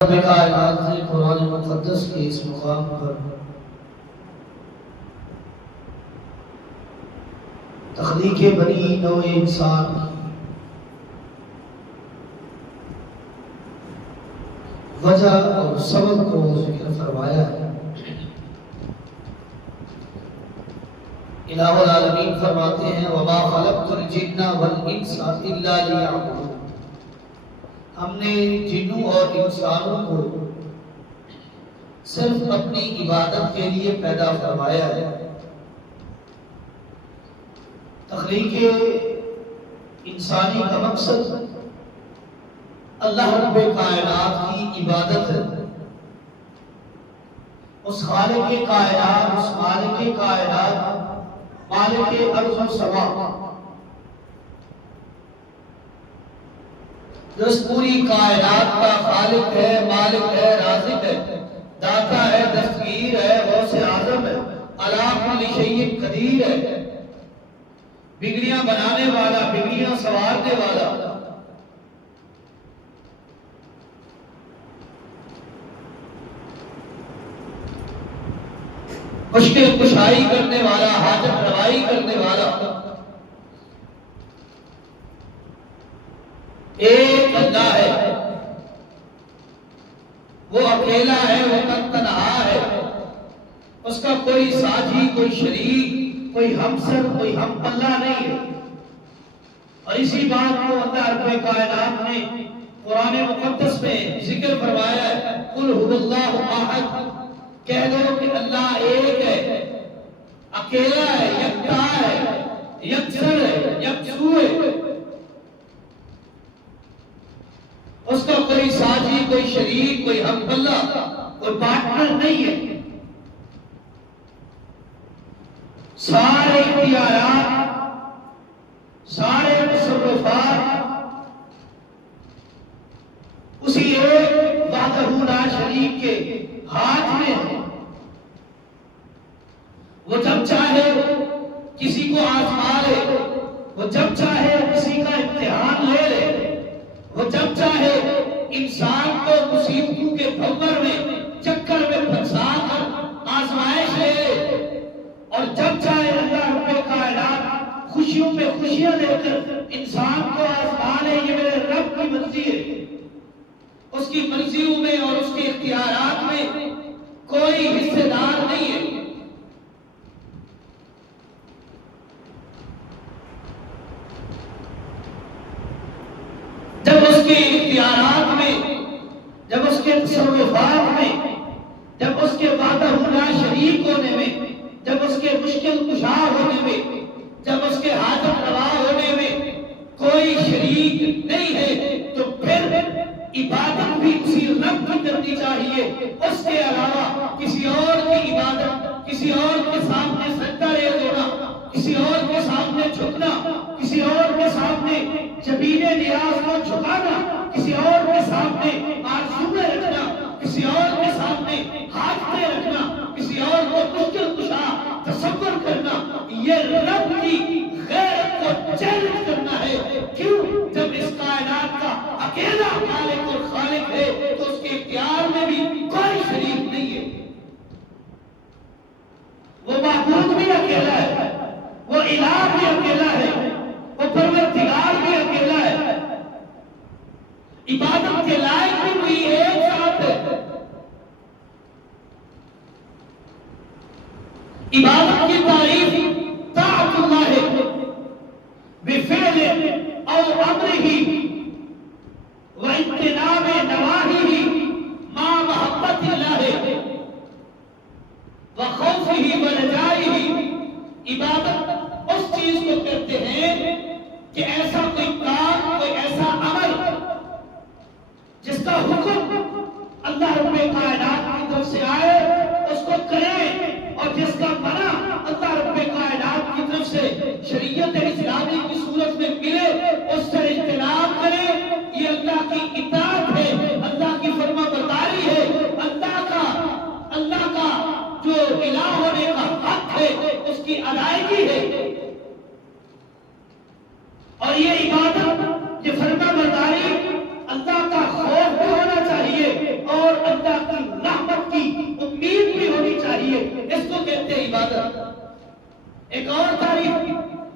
رب کائنات نے قرآن مقدس کے اس مقام پر تخلیق بنی نوع انسان کی وجہ اور سبب کو ذکر فرمایا ہے۔ الہ العالمین فرماتے ہیں وَمَا خَلَقْتُ الْجِنَّ وَالْإِنسَ إِلَّا لِيَعْبُدُونِ، ہم نے جنوں اور انسانوں کو صرف اپنی عبادت کے لیے پیدا فرمایا ہے۔ تخلیق انسانی کا مقصد اللہ رب کائنات کی عبادت ہے، اس خالق کائنات، اس مالک کائنات، مالک ارض و سما، جو اس پوری کائنات کا خالق ہے، مالک ہے، رازق ہے، داتا ہے، دستگیر ہے، غوث اعظم ہے، علی کل شیء قدیر ہے، بگڑیاں بنانے والا، بگڑیاں سنوارنے والا، مشکل کشائی کرنے والا، حاجت روائی کرنے والا، ایک اللہ ہے، وہ اکیلا ہے، وہ تنہا ہے، اس کا کوئی ساتھی، کوئی شریک، کوئی ہمسر، کوئی ہم پلہ نہیں ہے۔ اور اسی بات کو اللہ رب کائنات نے قرآن مقدس میں ذکر فرمایا ہے، قُلْ هُوَ اللَّهُ أَحَدٌ، کہہ دو کہ اللہ ایک ہے، اکیلا ہے، یکتا ہے، یکسر ہے، یکسو ہے، اس کا کوئی ساتھی، کوئی شریک، کوئی ہم پلہ، کوئی پارٹنر نہیں ہے۔ سارے اختیارات، سارے تصرفات اسی ایک وحدہ لا شریک کے ہاتھ میں ہے۔ وہ جب چاہے کسی کو آزما لے، وہ جب چاہے کسی کا امتحان لے لے، وہ جب چاہے انسان کو مصیبتوں کے بھنور میں، چکر میں پھنسا کر آزمائش لے لے، اور جب چاہے اللہ رب کائنات خوشیوں پہ خوشیاں دے کر انسان کو آزما لے۔ یہ میرے رب کی مرضی ہے، اس کی مرضیوں میں اور اس کے اختیارات میں کوئی حصے دار نہیں ہے۔ جب اس کے اختیارات میں، جب اس کے تصرفات میں، جب اس کے وحدہ لا شریک ہونے میں، جب اس کے مشکل کشا ہونے میں، جب اس کے حاجت روا ہونے میں کوئی شریک نہیں ہے، تو پھر عبادت بھی اسی رب کی کرنی چاہیے۔ اس کے علاوہ کسی اور کی عبادت، کسی اور کے سامنے سجدہ لے دینا، کسی اور کے سامنے جھکنا، کسی اور کے سامنے جبین نیاز کو جھکانا، کسی اور کے سامنے آرزویں رکھنا، کسی اور کے سامنے حاجتیں رکھنا، کسی اور کو مشکل کشا تصور کرنا، یہ رب کی غیرت کو چیلنج کرنا ہے۔ کیوں؟ جب اس کائنات کا اکیلا مالک اور خالق ہے تو اس کے اختیار میں بھی کوئی شریک نہیں ہے۔ وہ معبود بھی اکیلا ہے، وہ الہ بھی اکیلا ہے، وہ پروردگار بھی اکیلا ہے، عبادت کے لائق بھی وہی ایک ذات ہے۔ عبادت کی تعریف طاعت اللہ بفعل او امرہ واجتناب نواہیہ مع محبت اللہ وخوفہ ورجائہ۔ عبادت اس چیز کو کرتے ہیں کہ ایسا کوئی کام، کوئی ایسا عمل جس کا حکم اللہ رب کائنات کی طرف سے آئے اس کو کریں، اور جس کا منع اللہ رب کائنات کی طرف سے شریعت اسلامی کی صورت میں ملے اس سے اجتناب کریں۔ یہ اللہ کی اطاعت ہے، اللہ کی فرما برداری ہے، اللہ کا جو الہ ہونے کا حق ہے اس کی ادائیگی ہے۔ اور یہ عبادت، یہ فرما برداری اللہ کا خوف بھی ہونا چاہیے، ایک اور تعریف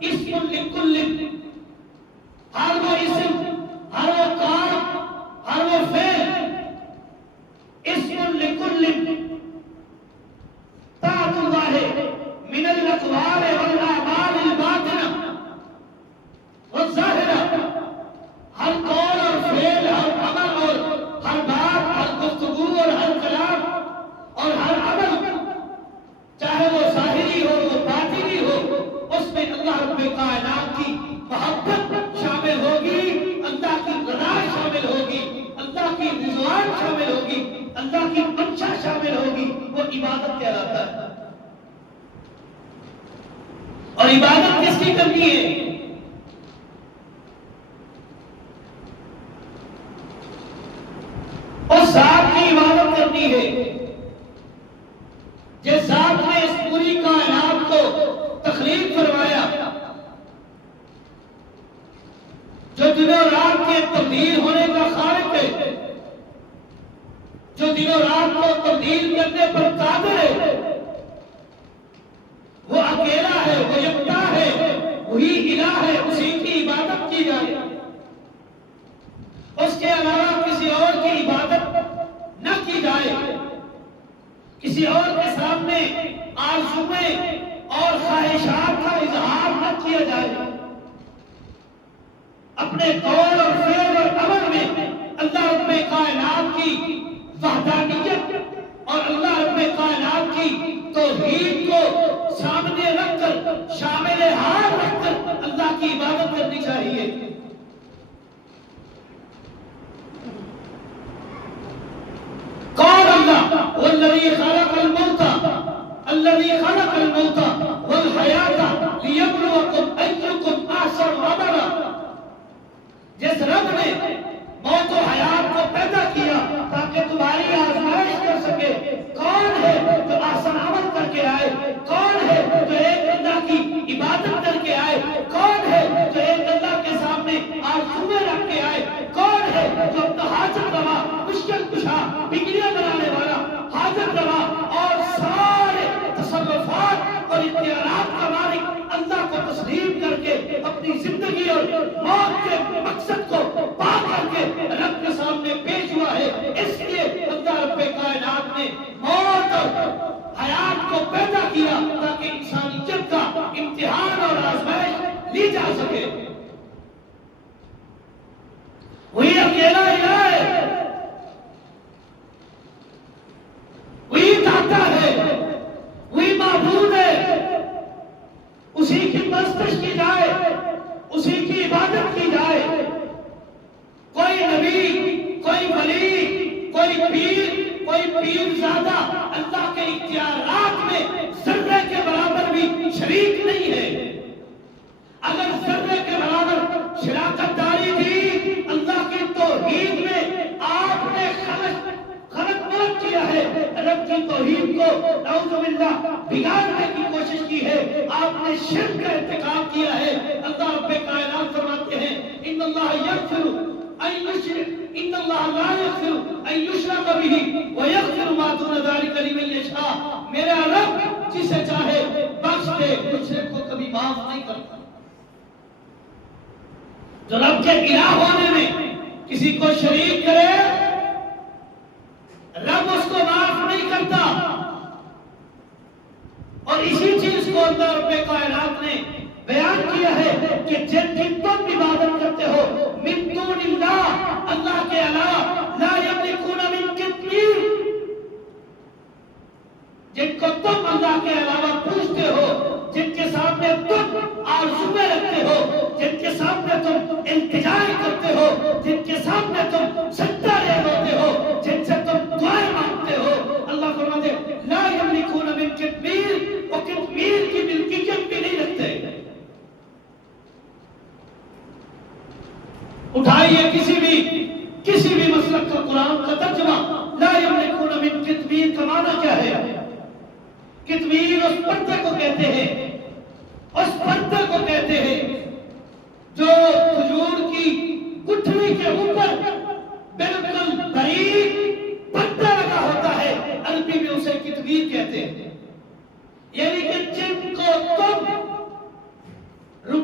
اسم لکل، ہر وہ اسم، ہر وہ کام، ہر وہ فعل اسم لکل طاعت اللہ من الاقوال والاعمال الباطنہ والظاہرہ، ہر قول اور فعل، ہر عمل اور ہر بات، ہر گفتگو اور ہر کلام اور ہر عمل، چاہے وہ ظاہری ہو وہ باطنی ہو، اس میں اللہ رب کائنات کی محبت شامل ہوگی، اللہ کی رضا شامل ہوگی، اللہ کی رضوان شامل ہوگی، اللہ کی منشا شامل ہوگی، وہ عبادت کہلاتا ہے۔ اور عبادت کس کی کرنی ہے؟ اس ذات کی عبادت کرنی ہے جس ذات نے اس پوری کائنات کو تخلیق فرمایا، جو دن و رات کے تبدیل ہونے کا خالق ہے، جو دن و رات کو تبدیل کرنے پر قادر ہے، وہ اکیلا ہے، وہ یکتا ہے، وہی الہ ہے، اسی کی عبادت کی جائے، اس کے علاوہ کسی اور کی عبادت نہ کی جائے، کسی اور کے سامنے آرزویں اور خواہشات کا اظہار نہ کیا جائے، اپنے قول اور فعل اور عمل میں اللہ رب کائنات کی وحدانیت اور اللہ رب کائنات کی توحید کو سامنے رکھ کر، شامل حال رکھ کر اللہ کی عبادت کرنی چاہیے۔ کون اللہ؟ والذی خلق الموت، الذی خلق الموت والحیات لیبلوکم ایکم احسن عملا، جس رب نے موت و حیات کو پیدا کیا تاکہ تمہاری آزمائش کر سکے، کون ہے جو احسن عمل کر کے آئے، کون ہے جو ایک اللہ کی عبادت کر کے آئے، کون ہے جو ایک اللہ کے سامنے آرزویں رکھ کے آئے، کون ہے جو اپنا حاجت روا، مشکل کشا، بگڑیاں بنانے والا، حاجت روا اور سارے تصرفات اور اختیارات کا مالک اللہ کو تسلیم کر کے اپنی زندگی اور موت کے مقصد کو پا کر کے رب کے سامنے پیش ہوا ہے۔ اس لیے اللہ رب کائنات نے موت اور حیات کو پیدا کیا تاکہ انسانیت کا امتحان اور آزمائش لی جا سکے۔ وہی اکیلا الہ ہے، وہی داتا ہے، وہی معبود ہے، اسی کی پرستش کی جائے، اسی کی عبادت کی جائے۔ کوئی نبی، کوئی ولی، کوئی پیر زادہ اللہ کے اختیارات میں ذرے کے برابر بھی شریک نہیں ہے۔ اگر ذرے کے برابر شراکت داری تھی اللہ کی توحید میں، آپ نے خلق ملک کیا ہے، رب کی توحید کو نعوذ باللہ بگاڑنے کی کوشش کی ہے، آپ نے شرک کا ارتکاب کیا ہے۔ اللہ رب کائنات فرماتے ہیں ان اللہ یغفر ان اللہ لا یغفر ان یشرک بہ ویغفر ما دون ذلک لمن یشاء، میرا رب جسے چاہے بخش دے، مشرک کو کبھی معاف نہیں کرتا۔ جو رب کے الہ ہونے میں کسی کو شریک کرے رب اس کو معاف نہیں کرتا۔ اور اسی چیز کو اللہ رب کائنات نے بیان کیا ہے کہ جن کی تم عبادت کرتے ہو من دون اللہ، اللہ کے علاوہ، لا یملکون من قطمیر، جن کو تم اللہ کے علاوہ پوچھتے ہو، جن کے سامنے تم آرزویں رکھتے ہو، جن کے سامنے تم التجا کرتے ہو، جن کے سامنے تم سجدہ ہوتے ہو، جن سے تم دعائیں مانگتے ہو، اللہ فرماتے ہیں لا یملکون من قطمیر، وہ قطمیر کی ملکیت بھی نہیں رکھتے۔ اٹھائیے کسی بھی مسلک کا قرآن کا ترجمہ، لا یملکون من قطمیر کا معنی کیا ہے؟ قطمیر اس پردے کو کہتے ہیں، اس پردے کو کہتے ہیں جو کھجور کی گٹھلی کے اوپر بالکل باریک پردہ لگا ہوتا ہے، عربی میں اسے قطمیر کہتے ہیں۔ یعنی کہ جن کو تم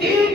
3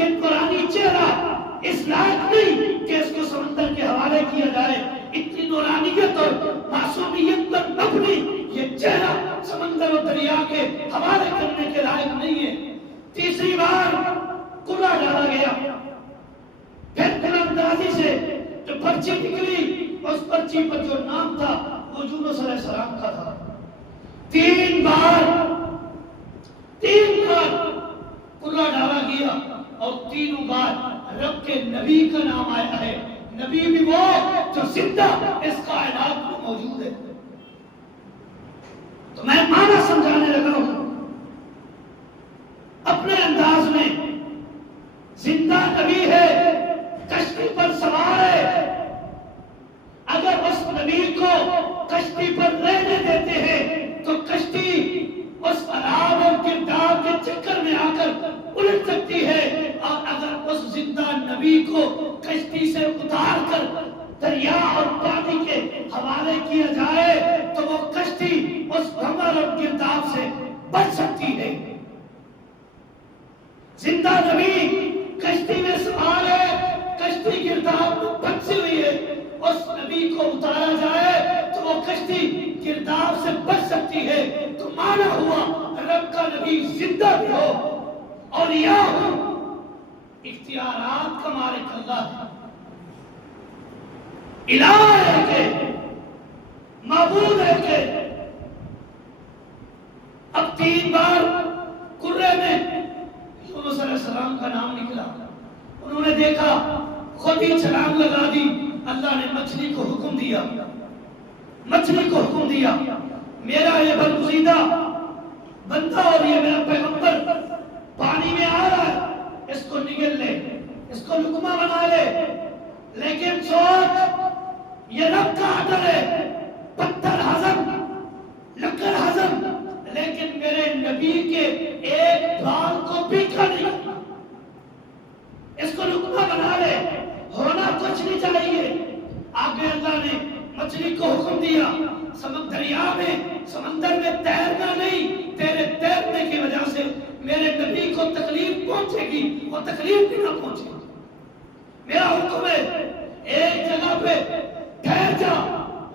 یہ نورانی چہرہ اس لائق نہیں کہ اس کو سمندر کے حوالے کیا جائے. اتنی نورانیت اور معصومیت پر مبنی یہ چہرہ سمندر اور دریا کے حوالے کرنے کے لائق نہیں ہے. تیسری بار قرہ ڈالا گیا. پھر تیراندازی سے جو پرچی نکلی اس پرچی پر جو نام تھا وہ یونس علیہ السلام کا تھا. تین بار قرہ ڈالا گیا اور تینوں بار رب کے نبی کا نام آیا ہے. نبی بھی وہ جو زندہ اس کائنات میں موجود ہے. تو میں معنی سمجھانے لگا ہوں اپنے انداز میں. زندہ نبی ہے, کشتی پر سوار ہے. اگر اس نبی کو کشتی پر رہنے دیتے ہیں تو کشتی اس عذاب اور کردار کے چکر میں آ کر الٹ سکتی ہے, اور اگر اس زندہ نبی کو کشتی سے اتار کر دریا اور پانی کے حوالے کیا جائے تو وہ کشتی اس بھنور اور گرداب سے بچ سکتی ہے. زندہ نبی کشتی میں سوار ہے, کشتی گرداب میں پھنسی ہوئی ہے. اس نبی کو اتارا جائے تو وہ کشتی گرداب سے بچ سکتی ہے. تو مانا ہوا رب کا نبی زندہ بھی ہو اور یا ہو, اختیارات کا مالک اللہ ہے. الہ ہے کہ معبود ہے کہ. اب تین بار قرے میں یونس علیہ السلام کا نام نکلا. انہوں نے دیکھا, خود ہی چھلانگ لگا دی. اللہ نے مچھلی کو حکم دیا, میرا یہ برگزیدہ بندہ اور یہ میرا پیغمبر پانی میں آ رہا ہے, اس کو نگل لے, اس کو لقمہ بنا لے. لیکن سوچ, یہ رب کا آرڈر ہے, پتھر ہضم, لکڑ ہضم, لیکن میرے نبی کے ایک بال کو بھی نہیں. اس کو لقمہ بنا لے, ہونا کچھ نہیں چاہیے. آگے اللہ نے مچھلی کو حکم دیا, سمندر میں تیرنا نہیں, تیرے تیرنے کی وجہ سے میرے نبی کو تکلیف پہنچے گی, وہ تکلیف بھی نہ پہنچے. میرا حکم ہے ایک جگہ پہ ٹھہر جا,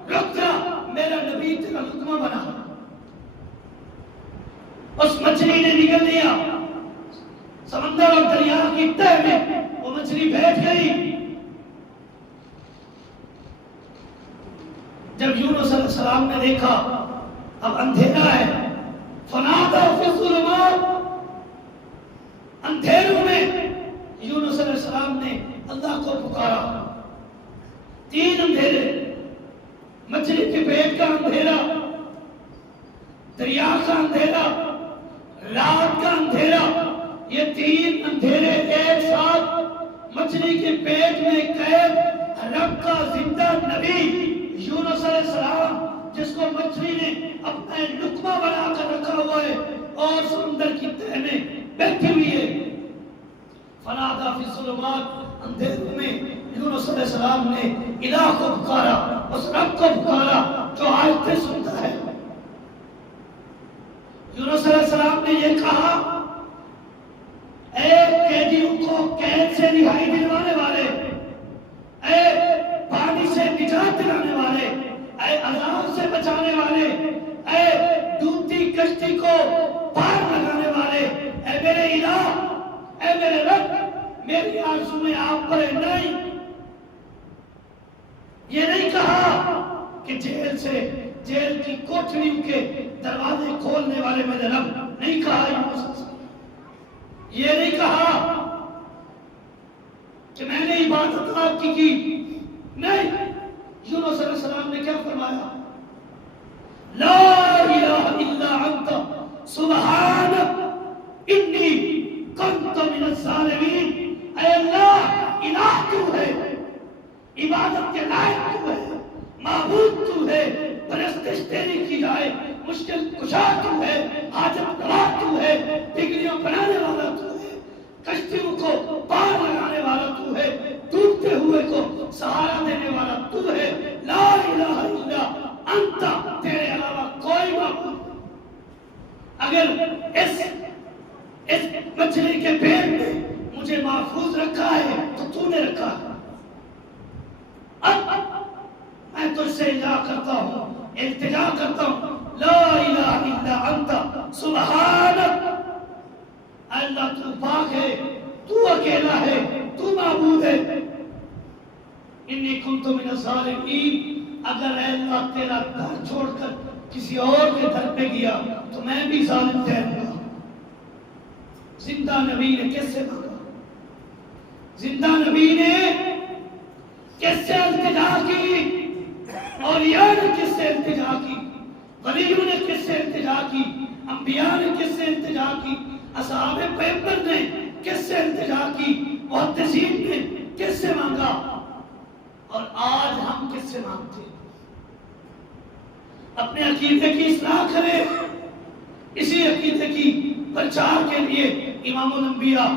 رک جا, میرا نبی تیرا لقمہ بنا. اس مچھلی نے نگل لیا. سمندر اور دریا کی تہ میں وہ مچھلی بیٹھ گئی. جب یونس علیہ السلام نے دیکھا اب اندھیرا ہے, فنادى في الظلمات, اندھیروں میں یونس علیہ السلام نے اللہ کو پکارا. تین اندھیرے, مچھلی کے پیٹ کا اندھیرا, دریا کا اندھیرا, رات کا اندھیرا. یہ تین اندھیرے ایک ساتھ مچھلی کے پیٹ میں قید رب کا زندہ نبی یونس علیہ السلام, جس کو مچھلی نے اپنا لقمہ بنا کر رکھا ہوا ہے اور سمندر کی تہ میں بیٹھی ہوئی ہے. فنادى في الظلمات, اندھیروں میں یونس علیہ السلام نے الہ کو پکارا, اس رب کو پکارا جو آیتیں سنتا ہے. یونس علیہ السلام نے یہ کہا, اے قیدیوں کو قید سے رہائی دلوانے والے, اے پانی سے نجات دلانے والے, اے عذاب سے بچانے والے, اے ڈوبتی کشتی کو پار لگانے والے, اے میرے الہ, اے میرے رب, میری آرزویں آپ پر نہیں. یہ نہیں کہا کہ جیل کی کوٹھریوں کے دروازے کھولنے والے میرے رب, نہیں کہا. یہ نہیں کہا کہ میں نے عبادت آپ کی, نہیں. یونس علیہ السلام نے کیا فرمایا, لا الہ الا انت سبحانک انی کنت من الظالمین. اے اللہ, الہ تو ہے, عبادت کے لائق تو ہے, معبود تو ہے, پرستش تیری کی جائے, مشکل کشا تو ہے, حاجت روا تو ہے, بگڑیاں بنانے والا تو ہے, کشتیوں کو پار لگانے والا تو ہے, ڈوبتے ہوئے کو سہارا دینے والا تو ہے. لا الہ الا انت, تیرے علاوہ کوئی معبود. اگر اس مچھلی کے پیٹ میں مجھے معاف تجھ سے الہ کرتا ہوں، التجا کرتا ہوں، لا الہ الا انت سبحانک، اللہ تو پاک ہے، تو اکیلا ہے، تو معبود ہے، انی کنت من الظالمین، اگر اے اللہ تیرا در چھوڑ کر کسی اور کے در پہ گیا تو میں بھی ظالم ٹھہروں گا۔ زندہ نبی نے کس سے مانگا؟ زندہ نبی نے کس سے التجا کی؟ اولیاء نے کس سے التجا کی؟ ولیوں نے کس سے التجا کی؟ انبیاء نے کس سے التجا کی؟ اصحاب پیغمبر نے کس سے التجا کی؟ محدثین نے کس سے مانگا؟ اور آج ہم کس سے مانگتے ہیں؟ اپنے عقیدے کی اصلاح کریں، اسی عقیدے کی پرچار کے لیے امام الانبیاء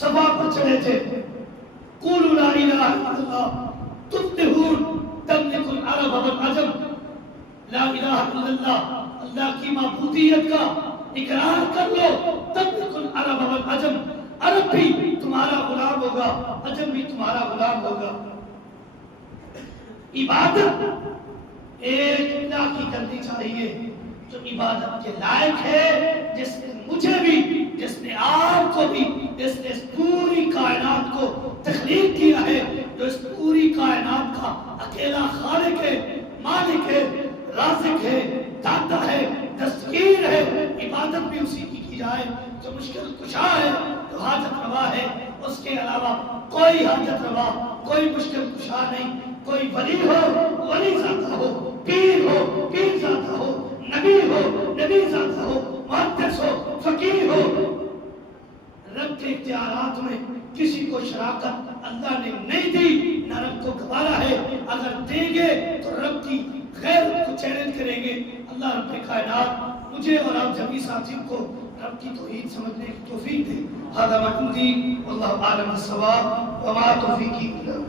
صفا پر چڑھے تھے، قولوا لا الہ الا اللہ تفلحون تملک العرب والعجم، لا الہ الا اللہ، اللہ کی معبودیت کا اقرار کر لو، تملک العرب والعجم، عرب بھی تمہارا غلام ہوگا، عجم بھی تمہارا غلام ہوگا۔ عبادت ایک اللہ کی کرنی چاہیے جو عبادت کے لائق ہے، جس نے مجھے بھی، جس نے آپ کو بھی، جس نے اس پوری کائنات کو تخلیق کیا ہے، جو اس پوری کائنات کا اکیلا خالق ہے، مالک ہے، رازق ہے، داتا ہے، دستگیر ہے، عبادت بھی اسی کی جائے، جو مشکل کشا ہے، جو حاجت روا ہے، اس کے علاوہ کوئی حاجت روا، کوئی مشکل کشا نہیں، کوئی ولی ہو، ولی ذاتہ ہو، پیر ہو، پیر ذاتہ ہو، نبی ہو، نبی ذاتہ ہو، محدث ہو، فقیر ہو، رب کے اختیارات میں کسی کو شراکت اللہ نے نہیں دی، نہ رب کو گوارا ہے، اگر دیں گے تو رب کی غیر کو چیلنج کریں گے۔ اللہ رب کائنات مجھے اور آپ جمعی ساتھیوں کو رب کی توحید سمجھنے کی توفیق دے۔ ھذا ما عندی واللہ اعلم الصواب وما توفیقی الا باللہ۔